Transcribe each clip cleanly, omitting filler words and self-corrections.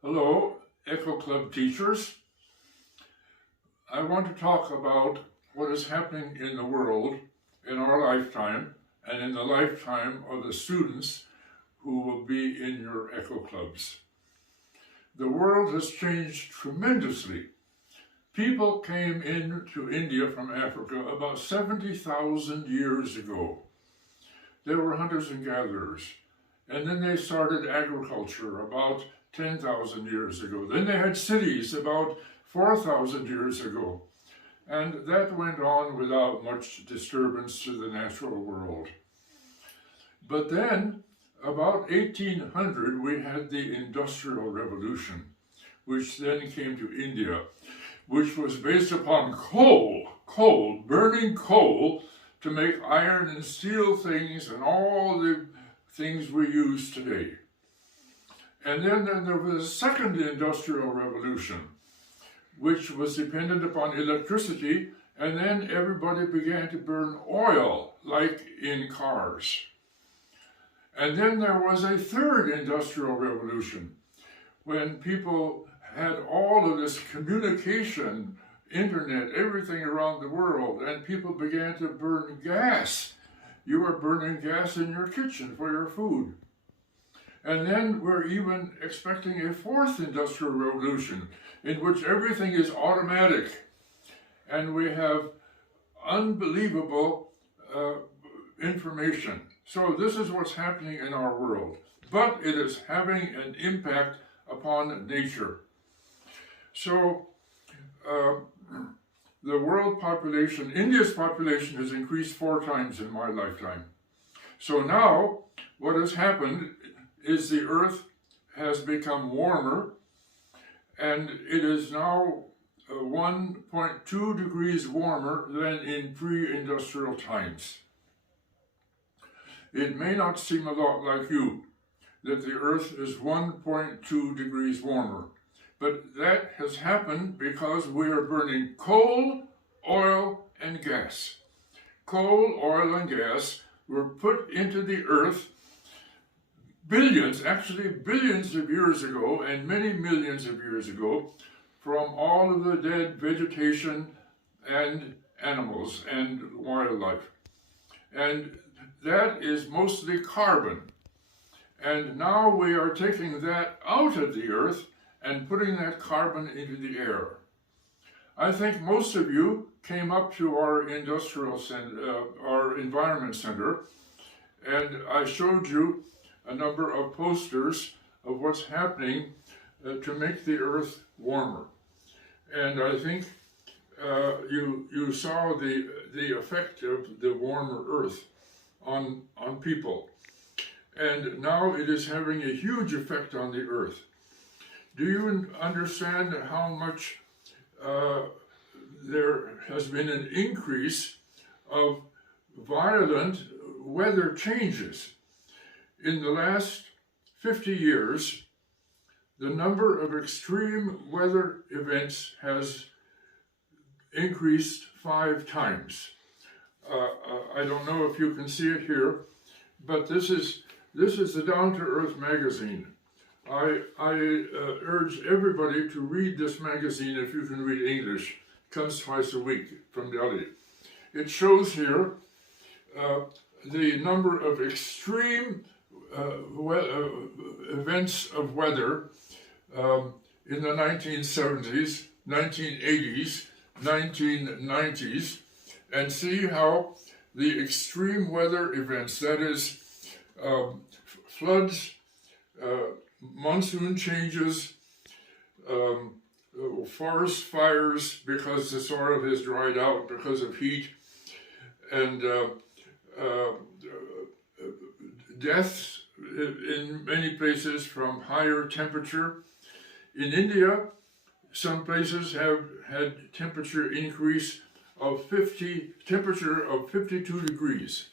Hello, Echo Club teachers. I want to talk about what is happening in the world in our lifetime and in the lifetime of the students who will be in your Echo Clubs. The world has changed tremendously. People came into India from Africa about 70,000 years ago. They were hunters and gatherers, and then they started agriculture about 10,000 years ago. Then they had cities about 4,000 years ago. And that went on without much disturbance to the natural world. But then, about 1800, we had the Industrial Revolution, which then came to India, which was based upon burning coal to make iron and steel things and all the things we use today. And then there was a second industrial revolution, which was dependent upon electricity, and then everybody began to burn oil, like in cars. And then there was a third industrial revolution, when people had all of this communication, internet, everything around the world, and people began to burn gas. You were burning gas in your kitchen for your food. And then we're even expecting a fourth industrial revolution in which everything is automatic and we have unbelievable information. So this is what's happening in our world, but it is having an impact upon nature. So the world population, India's population has increased 4 times in my lifetime. So now what has happened is the earth has become warmer, and it is now 1.2 degrees warmer than in pre-industrial times. It may not seem a lot like you, that the earth is 1.2 degrees warmer, but that has happened because we are burning coal, oil, and gas. Coal, oil, and gas were put into the earth billions of years ago, and many millions of years ago, from all of the dead vegetation and animals and wildlife. And that is mostly carbon. And now we are taking that out of the earth and putting that carbon into the air. I think most of you came up to our industrial center, our environment center, and I showed you a number of posters of what's happening to make the earth warmer. And I think you saw the effect of the warmer earth on people. And now it is having a huge effect on the earth. Do you understand how much there has been an increase of violent weather changes? In the last 50 years, the number of extreme weather events has increased 5 times. I don't know if you can see it here, but this is the Down to Earth magazine. I urge everybody to read this magazine if you can read English. It comes twice a week from Delhi. It shows here the number of extreme events of weather in the 1970s, 1980s, 1990s, and see how the extreme weather events, that is floods, monsoon changes, forest fires because the soil has dried out because of heat, and deaths in many places from higher temperature. In India, some places have had temperature increase of 52 degrees.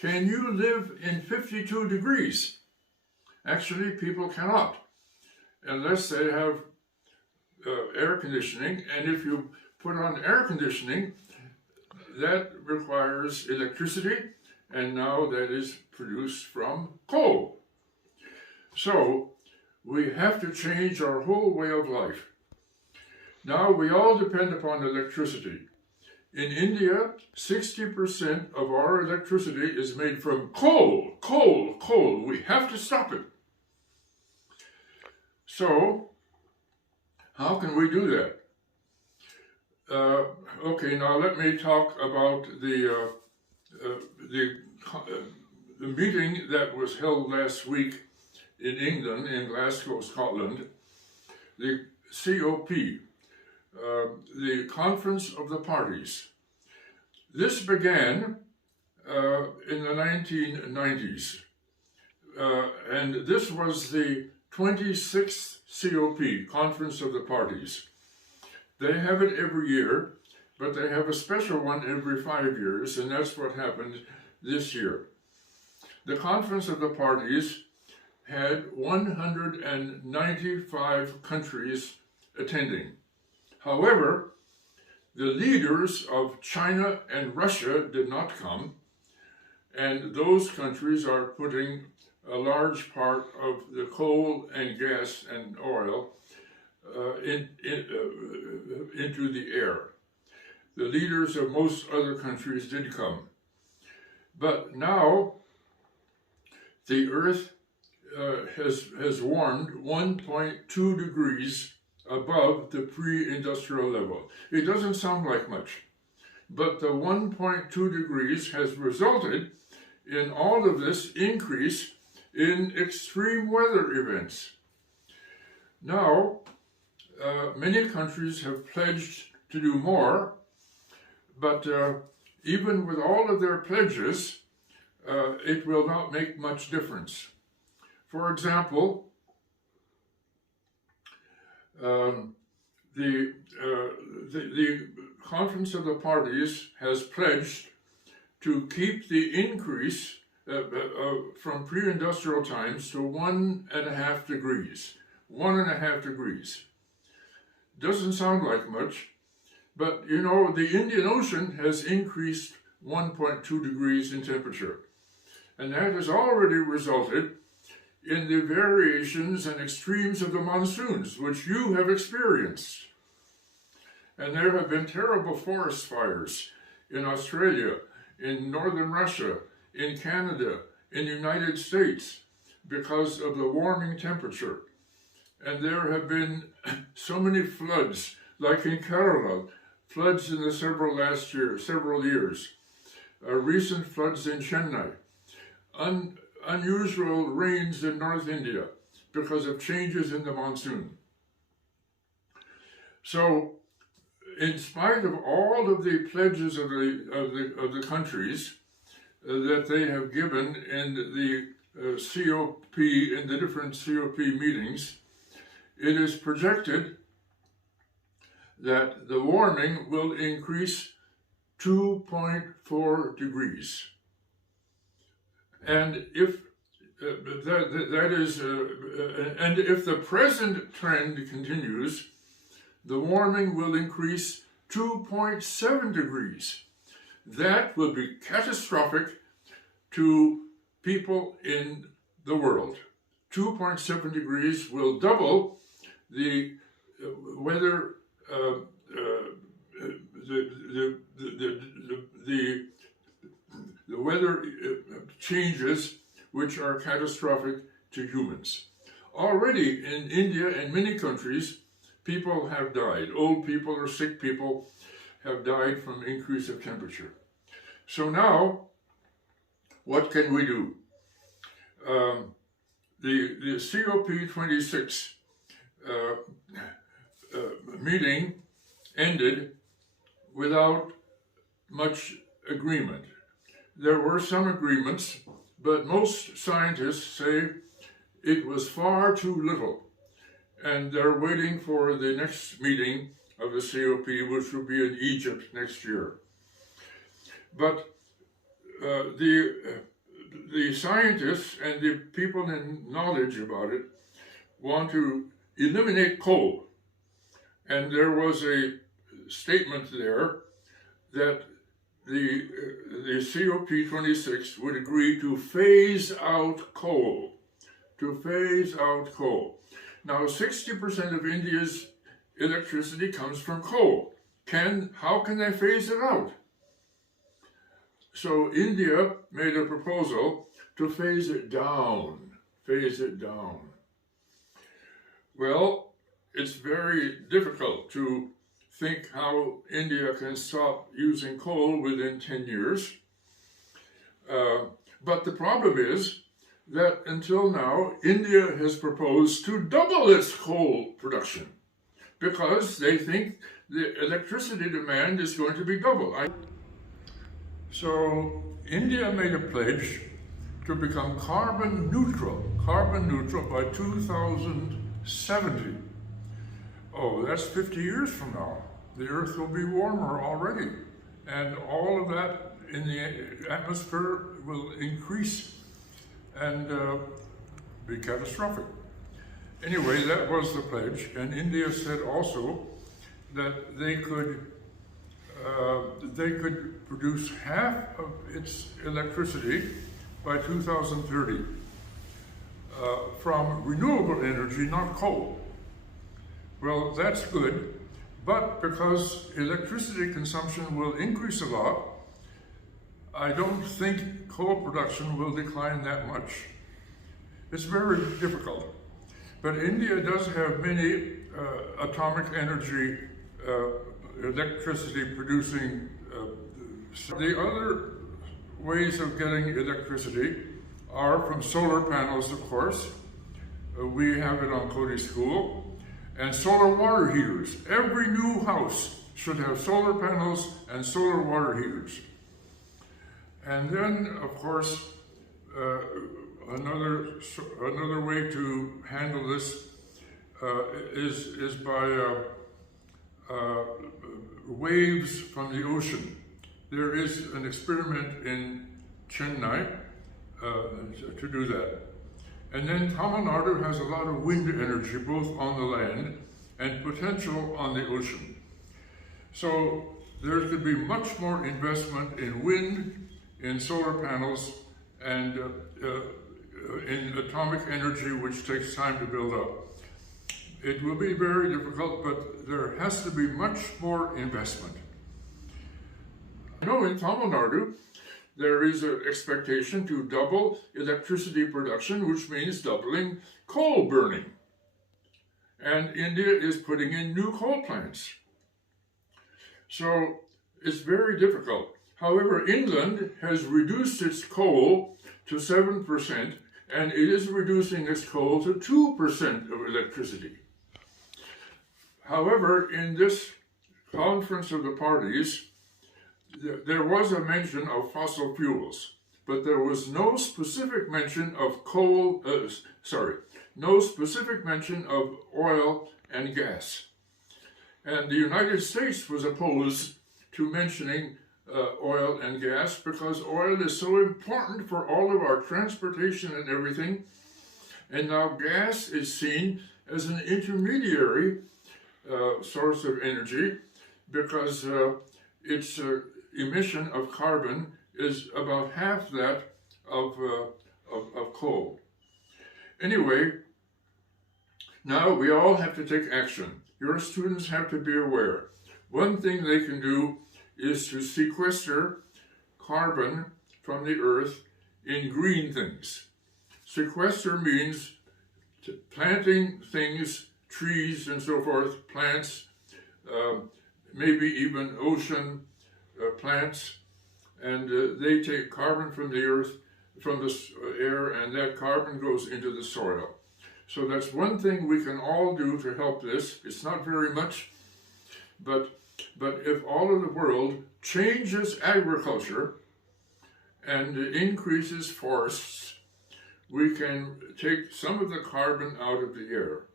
Can you live in 52 degrees? Actually, people cannot, unless they have air conditioning. And if you put on air conditioning, that requires electricity, and now that is produced from coal. So We have to change our whole way of life. Now we all depend upon electricity. In India, 60% of our electricity is made from coal. Coal. We have to stop it. So, how can we do that? Okay, now let me talk about the meeting that was held last week in England, in Glasgow, Scotland, the COP, the Conference of the Parties. This began in the 1990s, and this was the 26th COP, Conference of the Parties. They have it every year, but they have a special one every 5 years, and that's what happened this year. The Conference of the Parties had 195 countries attending. However, the leaders of China and Russia did not come, and those countries are putting a large part of the coal and gas and oil into the air. The leaders of most other countries did come. But now the Earth has warmed 1.2 degrees above the pre-industrial level. It doesn't sound like much, but the 1.2 degrees has resulted in all of this increase in extreme weather events. Now, many countries have pledged to do more, but even with all of their pledges, it will not make much difference. For example, the Conference of the Parties has pledged to keep the increase from pre-industrial times to 1.5 degrees. 1.5 degrees. Doesn't sound like much, but you know, the Indian Ocean has increased 1.2 degrees in temperature, and that has already resulted in the variations and extremes of the monsoons, which you have experienced. And there have been terrible forest fires in Australia, in northern Russia, in Canada, in the United States, because of the warming temperature. And there have been so many floods, like in Kerala, floods in the several years, recent floods in Chennai, unusual rains in North India because of changes in the monsoon. So, in spite of all of the pledges of the countries that they have given in the COP, in the different COP meetings, it is projected that the warming will increase 2.4 degrees. And if and if the present trend continues, the warming will increase 2.7 degrees. That will be catastrophic to people in the world. 2.7 degrees will double the weather, the weather changes which are catastrophic to humans. Already in India and many countries, people have died. Old people or sick people have died from increase of temperature. So now, what can we do? The COP26 meeting ended without much agreement. There were some agreements, but most scientists say it was far too little, and they're waiting for the next meeting of the COP, which will be in Egypt next year. But the scientists and the people in knowledge about it want to eliminate coal. And there was a statement there that the COP26 would agree to phase out coal, to phase out coal. Now, 60% of India's electricity comes from coal. How can they phase it out? So India made a proposal to phase it down. Phase it down. Well, it's very difficult to think how India can stop using coal within 10 years. But the problem is that until now, India has proposed to double its coal production because they think the electricity demand is going to be double. So India made a pledge to become carbon neutral by 2070. Oh, that's 50 years from now. The Earth will be warmer already, and all of that in the atmosphere will increase and be catastrophic. Anyway, that was the pledge, and India said also that they could produce half of its electricity by 2030 from renewable energy, not coal. Well, that's good, but because electricity consumption will increase a lot, I don't think coal production will decline that much. It's very difficult. But India does have many atomic energy electricity producing. The other ways of getting electricity are from solar panels, of course. We have it on Cody School. And solar water heaters. Every new house should have solar panels and solar water heaters. And then, of course, another way to handle this is by waves from the ocean. There is an experiment in Chennai to do that. And then Tamil Nadu has a lot of wind energy, both on the land and potential on the ocean. So there could be much more investment in wind, in solar panels, and in atomic energy, which takes time to build up. It will be very difficult, but there has to be much more investment. I know in Tamil Nadu, there is an expectation to double electricity production, which means doubling coal burning. And India is putting in new coal plants. So it's very difficult. However, England has reduced its coal to 7%, and it is reducing its coal to 2% of electricity. However, in this conference of the parties, there was a mention of fossil fuels, but there was no specific mention of no specific mention of oil and gas. And the United States was opposed to mentioning oil and gas because oil is so important for all of our transportation and everything. And now gas is seen as an intermediary source of energy because its emission of carbon is about half that of coal. Anyway, now we all have to take action. Your students have to be aware. One thing they can do is to sequester carbon from the earth in green things. Sequester means planting things, trees and so forth, plants, maybe even ocean plants, and they take carbon from the earth, from the air, and that carbon goes into the soil. So that's one thing we can all do to help this. It's not very much, but if all of the world changes agriculture and increases forests, we can take some of the carbon out of the air.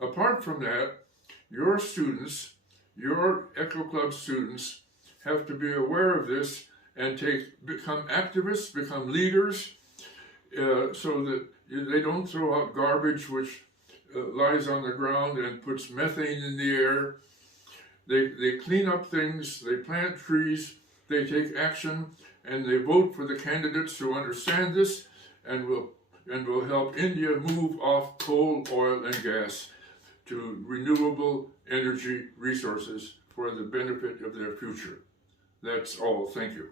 Apart from that, your students, your Eco Club students, have to be aware of this and become activists, become leaders, so that they don't throw out garbage which lies on the ground and puts methane in the air. They clean up things, they plant trees, they take action, and they vote for the candidates who understand this and will and will help India move off coal, oil, and gas to renewable energy resources for the benefit of their future. That's all. Thank you.